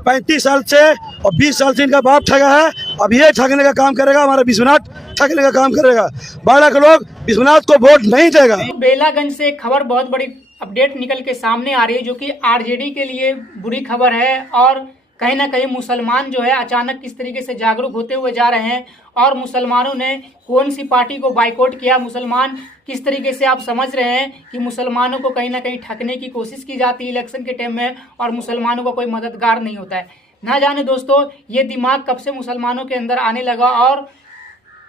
35 साल से और 20 साल से इनका बाप ठगा है। अब ये ठगने का काम करेगा, हमारा विश्वनाथ ठगने का काम करेगा। 12 के लोग विश्वनाथ को वोट नहीं देगा। बेलागंज से खबर बहुत बड़ी अपडेट निकल के सामने आ रही है, जो कि आरजेडी के लिए बुरी खबर है। और कहीं ना कहीं मुसलमान जो है अचानक किस तरीके से जागरूक होते हुए जा रहे हैं और मुसलमानों ने कौन सी पार्टी को बाइकआउट किया, मुसलमान किस तरीके से आप समझ रहे हैं कि मुसलमानों को कहीं ना कहीं ठगने की कोशिश की जाती है इलेक्शन के टाइम में और मुसलमानों का कोई मददगार नहीं होता है। ना जाने दोस्तों ये दिमाग कब से मुसलमानों के अंदर आने लगा और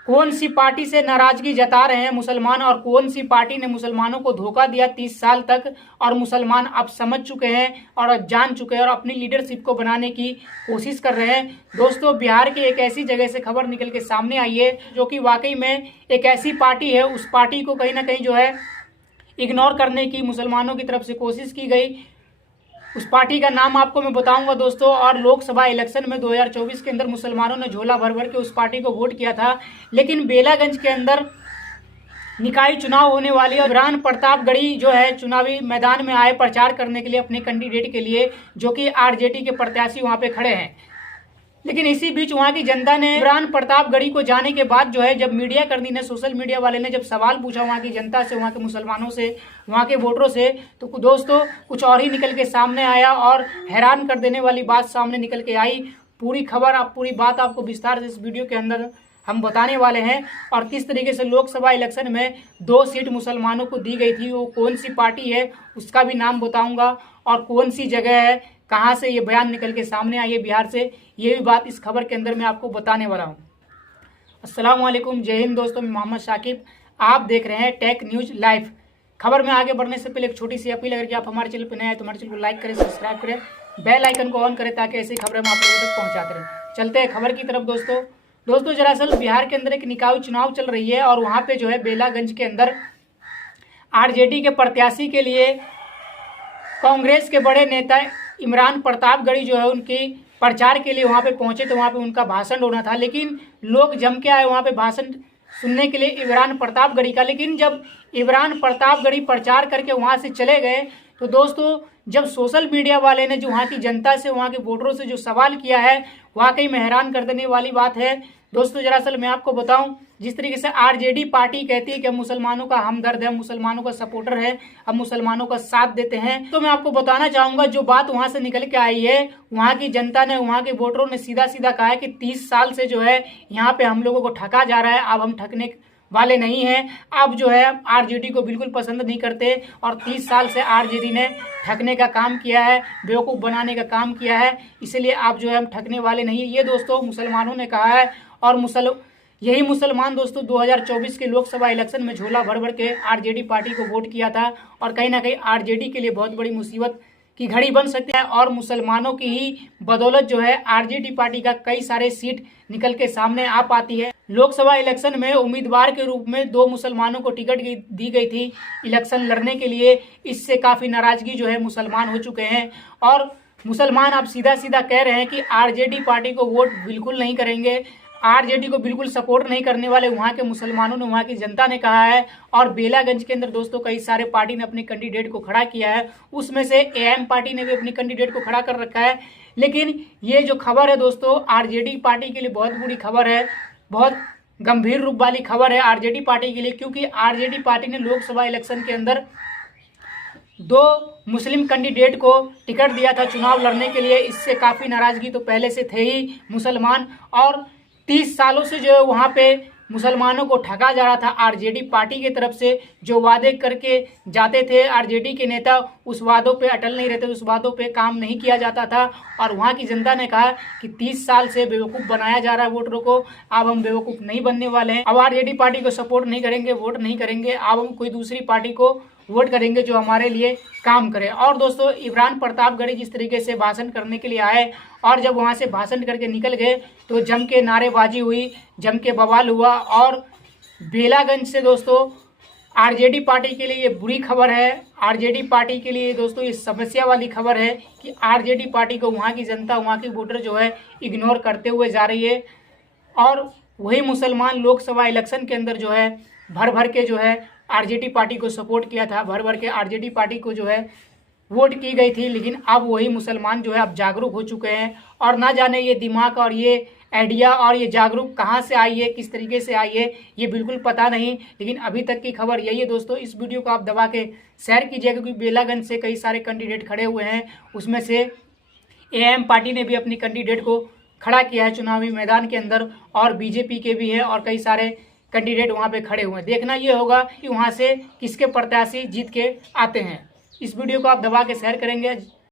कौन सी पार्टी से नाराजगी जता रहे हैं मुसलमान और कौन सी पार्टी ने मुसलमानों को धोखा दिया 30 साल तक। और मुसलमान अब समझ चुके हैं और जान चुके हैं और अपनी लीडरशिप को बनाने की कोशिश कर रहे हैं। दोस्तों बिहार की एक ऐसी जगह से खबर निकल के सामने आई है जो कि वाकई में एक ऐसी पार्टी है, उस पार्टी को कहीं ना कहीं जो है इग्नोर करने की मुसलमानों की तरफ से कोशिश की गई। उस पार्टी का नाम आपको मैं बताऊंगा दोस्तों। और लोकसभा इलेक्शन में 2024 के अंदर मुसलमानों ने झोला भर भर के उस पार्टी को वोट किया था। लेकिन बेलागंज के अंदर निकाय चुनाव होने वाली और इमरान प्रतापगढ़ी जो है चुनावी मैदान में आए प्रचार करने के लिए अपने कैंडिडेट के लिए, जो कि आरजेडी के प्रत्याशी वहां पे खड़े हैं। लेकिन इसी बीच वहां की जनता ने इमरान प्रतापगढ़ी को जाने के बाद जो है जब मीडिया कर्मी ने, सोशल मीडिया वाले ने जब सवाल पूछा वहां की जनता से, वहां के मुसलमानों से, वहां के वोटरों से, तो दोस्तों कुछ और ही निकल के सामने आया और हैरान कर देने वाली बात सामने निकल के आई। पूरी खबर, आप पूरी बात आपको विस्तार से इस वीडियो के अंदर हम बताने वाले हैं। और किस तरीके से लोकसभा इलेक्शन में 2 सीट मुसलमानों को दी गई थी, वो कौन सी पार्टी है उसका भी नाम बताऊंगा और कौन सी जगह है, कहां से ये बयान निकल के सामने आई है बिहार से, ये भी बात इस खबर के अंदर मैं आपको बताने वाला हूं। अस्सलाम वालेकुम, जय हिंद दोस्तों, मैं मोहम्मद शाकिब, आप देख रहे हैं टेक न्यूज लाइव। खबर में आगे बढ़ने से पहले एक छोटी सी अपील, अगर कि आप हमारे चैनल पर नए हैं तो हमारे चैनल को लाइक करें, सब्सक्राइब करें, बेल आइकन को ऑन करें ताकि ऐसी खबरें हम आप लोगों तक पहुंचाते रहें। चलते हैं खबर की तरफ दोस्तों। दरअसल बिहार के अंदर एक निकाय चुनाव चल रही है और वहां पे जो है बेलागंज के अंदर आरजेडी के प्रत्याशी के लिए कांग्रेस के बड़े नेता इमरान प्रतापगढ़ी जो है उनकी प्रचार के लिए वहां पे पहुंचे, तो वहां पे उनका भाषण होना था। लेकिन लोग जम के आए वहां पे भाषण सुनने के लिए इमरान प्रतापगढ़ी का। लेकिन जब इमरान प्रतापगढ़ी प्रचार करके वहां से चले गए तो दोस्तों जब सोशल मीडिया वाले ने जो वहां की जनता से, वहां के वोटरों से जो सवाल किया है, वाकई में हैरान कर देने वाली बात है दोस्तों। दरअसल मैं आपको बताऊं, जिस तरीके से आरजेडी पार्टी कहती है कि हम मुसलमानों का हमदर्द है, हम मुसलमानों का सपोर्टर है, हम मुसलमानों का साथ देते हैं, तो मैं आपको बताना चाहूंगा जो बात वहां से निकल के आई है, वहां की जनता ने, वहां के वोटरों ने सीधा सीधा कहा है कि 30 साल से जो है यहाँ पे हम लोगों को ठगा जा रहा है, अब हम ठगने वाले नहीं हैं। अब जो है आरजेडी को बिल्कुल पसंद नहीं करते और 30 साल से आरजेडी ने ठगने का काम किया है, बेवकूफ़ बनाने का काम किया है, इसलिए आप जो है हम ठगने वाले नहीं। ये दोस्तों मुसलमानों ने कहा है और यही मुसलमान दोस्तों 2024 के लोकसभा इलेक्शन में झोला भर भर के आरजेडी पार्टी को वोट किया था। और कहीं ना कहीं आरजेडी के लिए बहुत बड़ी मुसीबत की घड़ी बन सकती है और मुसलमानों की ही बदौलत जो है आरजेडी पार्टी का कई सारे सीट निकल के सामने आ पाती है। लोकसभा इलेक्शन में उम्मीदवार के रूप में 2 मुसलमानों को टिकट दी गई थी इलेक्शन लड़ने के लिए। इससे काफी नाराजगी जो है मुसलमान हो चुके हैं और मुसलमान अब सीधा सीधा कह रहे हैं कि आरजेडी पार्टी को वोट बिल्कुल नहीं करेंगे, आरजेडी को बिल्कुल सपोर्ट नहीं करने वाले वहां के मुसलमानों ने, वहां की जनता ने कहा है। और बेलागंज के अंदर दोस्तों कई सारे पार्टी ने अपने कैंडिडेट को खड़ा किया है, उसमें से एएम पार्टी ने भी अपने कैंडिडेट को खड़ा कर रखा है। लेकिन ये जो खबर है दोस्तों आरजेडी पार्टी के लिए बहुत बुरी खबर है, बहुत गंभीर रूप वाली खबर है आरजेडी पार्टी के लिए, क्योंकि आरजेडी पार्टी ने लोकसभा इलेक्शन के अंदर 2 मुस्लिम कैंडिडेट को टिकट दिया था चुनाव लड़ने के लिए। इससे काफी नाराजगी तो पहले से थे ही मुसलमान और 30 सालों से जो है वहाँ पे मुसलमानों को ठगा जा रहा था आरजेडी पार्टी की तरफ से। जो वादे करके जाते थे आरजेडी के नेता, उस वादों पे अटल नहीं रहते, उस वादों पे काम नहीं किया जाता था। और वहाँ की जनता ने कहा कि 30 साल से बेवकूफ़ बनाया जा रहा है वोटरों को, अब हम बेवकूफ़ नहीं बनने वाले हैं, अब आरजेडी पार्टी को सपोर्ट नहीं करेंगे, वोट नहीं करेंगे, अब हम कोई दूसरी पार्टी को वोट करेंगे जो हमारे लिए काम करे। और दोस्तों इमरान प्रतापगढ़ी जिस तरीके से भाषण करने के लिए आए और जब वहां से भाषण करके निकल गए तो जम के नारेबाजी हुई, जम के बवाल हुआ। और बेलागंज से दोस्तों आरजेडी पार्टी के लिए ये बुरी खबर है, आरजेडी पार्टी के लिए दोस्तों ये समस्या वाली खबर है कि आरजेडी पार्टी को वहाँ की जनता, वहाँ के वोटर जो है इग्नोर करते हुए जा रही है। और वही मुसलमान लोकसभा इलेक्शन के अंदर जो है भर भर के जो है आरजेडी पार्टी को सपोर्ट किया था, भर भर के आरजेडी पार्टी को जो है वोट की गई थी, लेकिन अब वही मुसलमान जो है अब जागरूक हो चुके हैं और ना जाने ये दिमाग और ये आइडिया और ये जागरूक कहाँ से आई है, किस तरीके से आई है, ये बिल्कुल पता नहीं। लेकिन अभी तक की खबर यही है दोस्तों। इस वीडियो को आप दबा के शेयर कीजिएगा, क्योंकि बेलागंज से कई सारे कैंडिडेट खड़े हुए हैं, उसमें से एएम पार्टी ने भी अपनी कैंडिडेट को खड़ा किया है चुनावी मैदान के अंदर, और बीजेपी के भी है और कई सारे कैंडिडेट वहाँ पे खड़े हुए हैं। देखना ये होगा कि वहाँ से किसके प्रत्याशी जीत के आते हैं। इस वीडियो को आप दबा के शेयर करेंगे।